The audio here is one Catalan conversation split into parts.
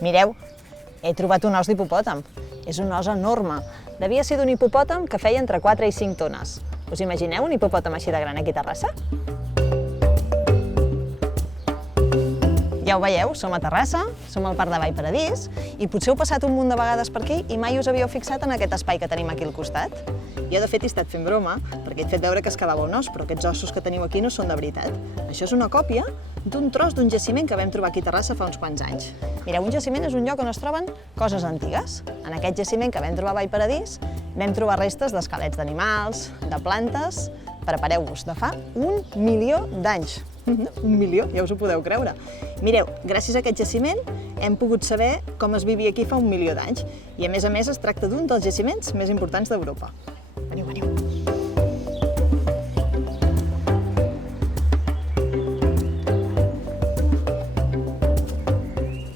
Mireu, he trobat un os d'hipopòtam. És un os enorme. Devia ser d'un hipopòtam que feia entre 4 i 5 tones. Us imagineu un hipopòtam així de gran aquí a Terrassa? Ja ho veieu, som a Terrassa, som al Parc de Vallparadís i potser heu passat un munt de vegades per aquí i mai us havíeu fixat en aquest espai que tenim aquí al costat. Jo, de fet, he estat fent broma perquè he fet veure que excavava un os, però aquests ossos que teniu aquí no són de veritat. Això és una còpia d'un tros d'un jaciment que vam trobar aquí a Terrassa fa uns quants anys. Mireu, un jaciment és un lloc on es troben coses antigues. En aquest jaciment que vam trobar a Vallparadís vam trobar restes d'esquelets d'animals, de plantes, prepareu-vos, de fa 1 milió d'anys. 1 milió, ja us ho podeu creure. Mireu, gràcies a aquest jaciment hem pogut saber com es vivia aquí fa 1 milió d'anys i, a més, es tracta d'un dels jaciments més importants d'Europa. Veniu, veniu.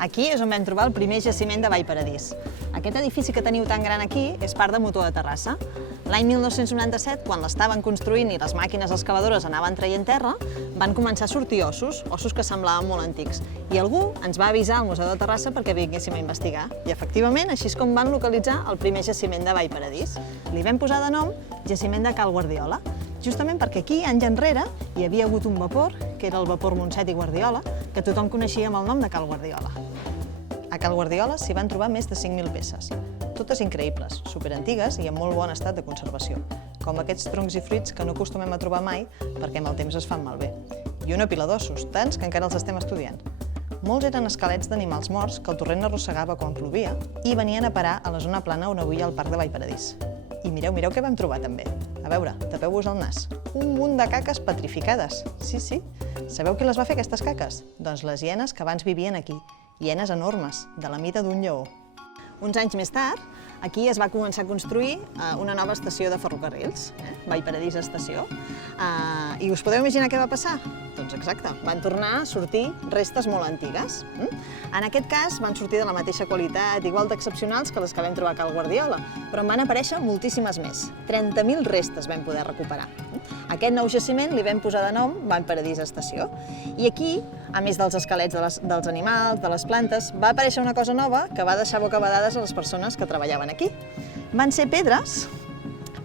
Aquí és on vam trobar el primer jaciment de Vallparadís. Aquest edifici que teniu tan gran aquí és part de Motor de Terrassa. L'any 1997, quan l'estaven construint i les màquines excavadores anaven traient terra, van començar a sortir ossos que semblaven molt antics. I algú ens va avisar al Museu de Terrassa perquè vinguéssim a investigar. I, efectivament, així és com van localitzar el primer jaciment de Vallparadís. Li vam posar de nom Jaciment de Cal Guardiola, justament perquè aquí, anys enrere, hi havia hagut un vapor, que era el vapor Montsec i Guardiola, que tothom coneixia amb el nom de Cal Guardiola. A Cal Guardiola s'hi van trobar més de 5.000 peces, totes increïbles, superantigues i en molt bon estat de conservació, com aquests troncs i fruits que no acostumem a trobar mai perquè amb el temps es fan malbé. I una pila d'ossos, tants que encara els estem estudiant. Molts eren esquelets d'animals morts que el torrent arrossegava quan plovia i venien a parar a la zona plana on avui hi ha el Parc de Vallparadís. I mireu què vam trobar també. A veure, tapeu-vos el nas. Un munt de caques petrificades. Sí. Sabeu qui les va fer, aquestes caques? Doncs les hienes que abans vivien aquí. Hienes enormes, de la mida d'un lleó. Uns anys més tard, aquí es va començar a construir una nova estació de ferrocarrils, Vallparadís Estació. I us podeu imaginar què va passar? Doncs exacte, van tornar a sortir restes molt antigues. En aquest cas van sortir de la mateixa qualitat, igual d'excepcionals que les que vam trobar a Cal Guardiola, però en van aparèixer moltíssimes més. 30.000 restes vam poder recuperar. Aquest nou jaciment li vam posar de nom Vallparadís Estació. I aquí, a més dels esquelets dels animals, de les plantes, va aparèixer una cosa nova que va deixar bocabadades a les persones que treballaven aquí. Van ser pedres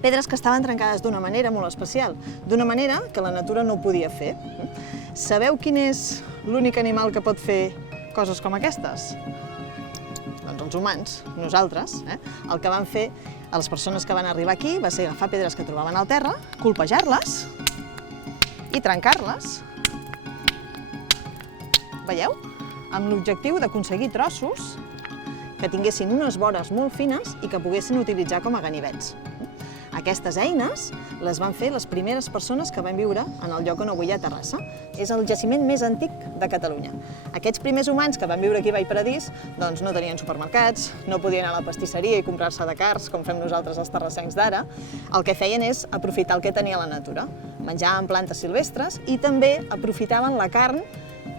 que estaven trencades d'una manera molt especial, d'una manera que la natura no ho podia fer. Sabeu quin és l'únic animal que pot fer coses com aquestes? Doncs els humans, nosaltres. El que van fer a les persones que van arribar aquí va ser agafar pedres que trobaven al terra, colpejar-les i trencar-les. Veieu? Amb l'objectiu d'aconseguir trossos que tinguessin unes vores molt fines i que poguessin utilitzar com a ganivets. Aquestes eines les van fer les primeres persones que van viure en el lloc on avui hi ha Terrassa. És el jaciment més antic de Catalunya. Aquests primers humans que van viure aquí a Vallparadís doncs no tenien supermercats, no podien anar a la pastisseria i comprar-se de carns com fem nosaltres els terrassencs d'ara. El que feien és aprofitar el que tenia la natura. Menjaven plantes silvestres i també aprofitaven la carn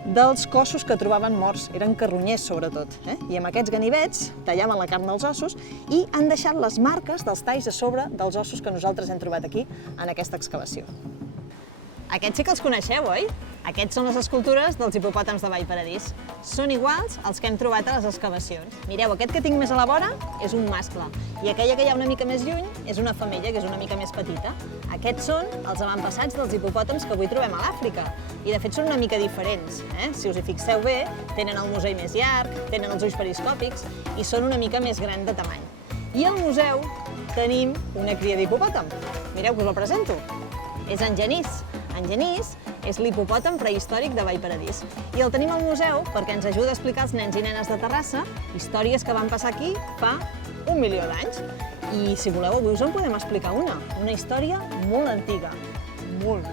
dels cossos que trobaven morts, eren carronyers sobretot, i amb aquests ganivets tallaven la carn dels ossos i han deixat les marques dels talls a sobre dels ossos que nosaltres hem trobat aquí en aquesta excavació. Aquests sí que els coneixeu, oi? Aquests són les escultures dels hipopòtams de Vallparadís. Són iguals als que hem trobat a les excavacions. Mireu, aquest que tinc més a la vora és un mascle i aquella que hi ha una mica més lluny és una femella, que és una mica més petita. Aquests són els avantpassats dels hipopòtams que avui trobem a l'Àfrica i de fet són una mica diferents. Si us hi fixeu bé, tenen el musell més llarg, tenen els ulls periscòpics i són una mica més grans de tamany. I al museu tenim una cria d'hipopòtam. Mireu que us el presento. És en Genís. En Genís és l'hipopòtam prehistòric de Vallparadís i el tenim al museu perquè ens ajuda a explicar als nens i nenes de Terrassa històries que van passar aquí fa 1 milió d'anys. I si voleu, avui us en podem explicar una història molt antiga. Molt.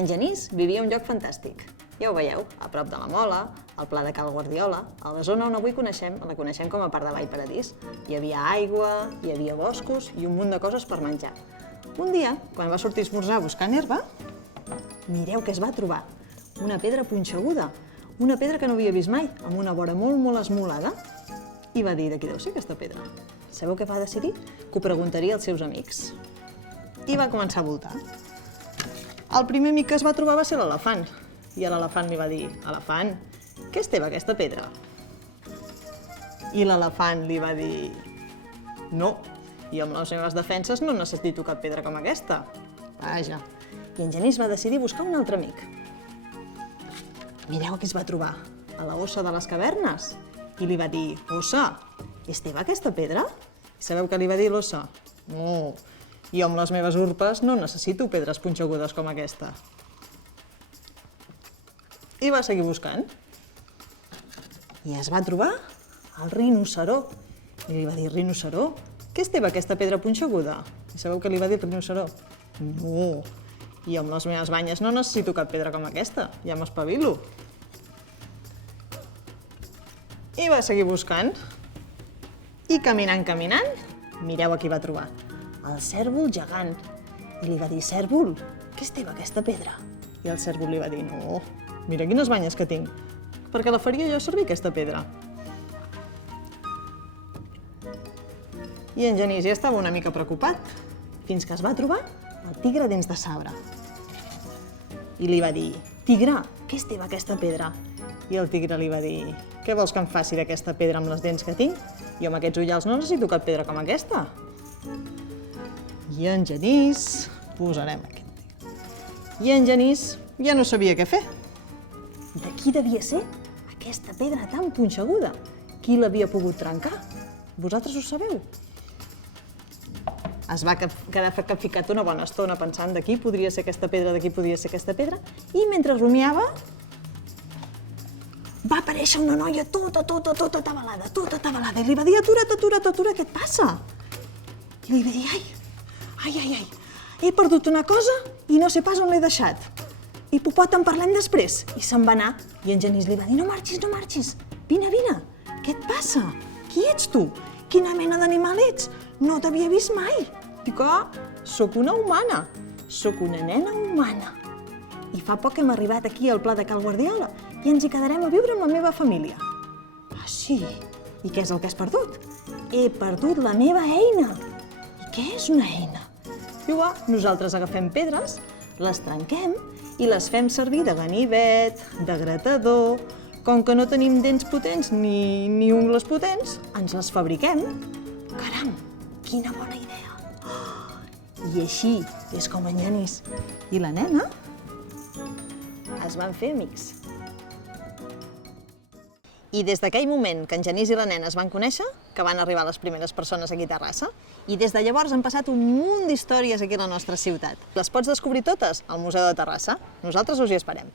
En Genís vivia un lloc fantàstic. Ja ho veieu, a prop de la Mola, al Pla de Cal Guardiola, a la zona on avui la coneixem com a Parc de Vallparadís. Hi havia aigua, hi havia boscos i un munt de coses per menjar. Un dia, quan va sortir a esmorzar buscant herba, mireu què es va trobar. Una pedra punxeguda, una pedra que no havia vist mai, amb una vora molt esmolada. I va dir, de qui deu ser aquesta pedra? Sabeu què va decidir? Que ho preguntaria als seus amics. I va començar a voltar. El primer amic que es va trobar va ser l'elefant. I l'elefant li va dir, elefant, què és teva aquesta pedra? I l'elefant li va dir, no, jo amb les meves defenses no necessito cap pedra com aquesta. Vaja. I en Genís va decidir buscar un altre amic. Mireu qui es va trobar, a la ossa de les cavernes. I li va dir, ossa, és teva aquesta pedra? I sabeu què li va dir l'ossa? No, jo amb les meves urpes no necessito pedres punxegudes com aquesta. I va seguir buscant. I es va trobar el rinoceró. I li va dir, rinoceró, què és teva aquesta pedra punxeguda? I sabeu què li va dir el rinoceró? No, jo amb les meves banyes no necessito cap pedra com aquesta, ja m'espavilo. I va seguir buscant. I caminant, mireu a qui va trobar. El cèrvol gegant. I li va dir, cèrvol, què és teva aquesta pedra? I el cèrvol li va dir, no, mira quines banyes que tinc, perquè la faria jo servir aquesta pedra. I en Genís ja estava una mica preocupat, fins que es va trobar el tigre dents de sabre. I li va dir, tigre, què és teva aquesta pedra? I el tigre li va dir, què vols que em faci d'aquesta pedra amb les dents que tinc? Jo amb aquests ullals no necessito cap pedra com aquesta. I en Genís, posarem aquest tigre. I en Genís ja no sabia què fer. De qui devia ser aquesta pedra tan punxeguda? Qui l'havia pogut trencar? Vosaltres ho sabeu? Es va quedar capficat una bona estona pensant de qui podria ser aquesta pedra, de qui podria ser aquesta pedra, i mentre rumiava va aparèixer una noia tota atabalada, i li va dir, atura, què et passa? I li va dir, ai, he perdut una cosa i no sé pas on l'he deixat. Hipopòtam, parlem després. I se'n va anar, i en Genís li va dir, no marxis, vine, què et passa? Qui ets tu? Quina mena d'animal ets? No t'havia vist mai. Dic, sóc una humana, sóc una nena humana. I fa poc hem arribat aquí al Pla de Cal Guardiola i ens hi quedarem a viure amb la meva família. Ah, sí? I què és el que has perdut? He perdut la meva eina. I què és una eina? Diu, nosaltres agafem pedres, les trenquem i les fem servir de ganivet, de gratador. Com que no tenim dents potents ni ungles potents, ens les fabriquem. Caram, quina bona idea! I així és com en Genís i la nena es van fer amics. I des d'aquell moment que en Genís i la nena es van conèixer, que van arribar les primeres persones aquí a Terrassa, i des de llavors han passat un munt d'històries aquí a la nostra ciutat. Les pots descobrir totes al Museu de Terrassa. Nosaltres us hi esperem.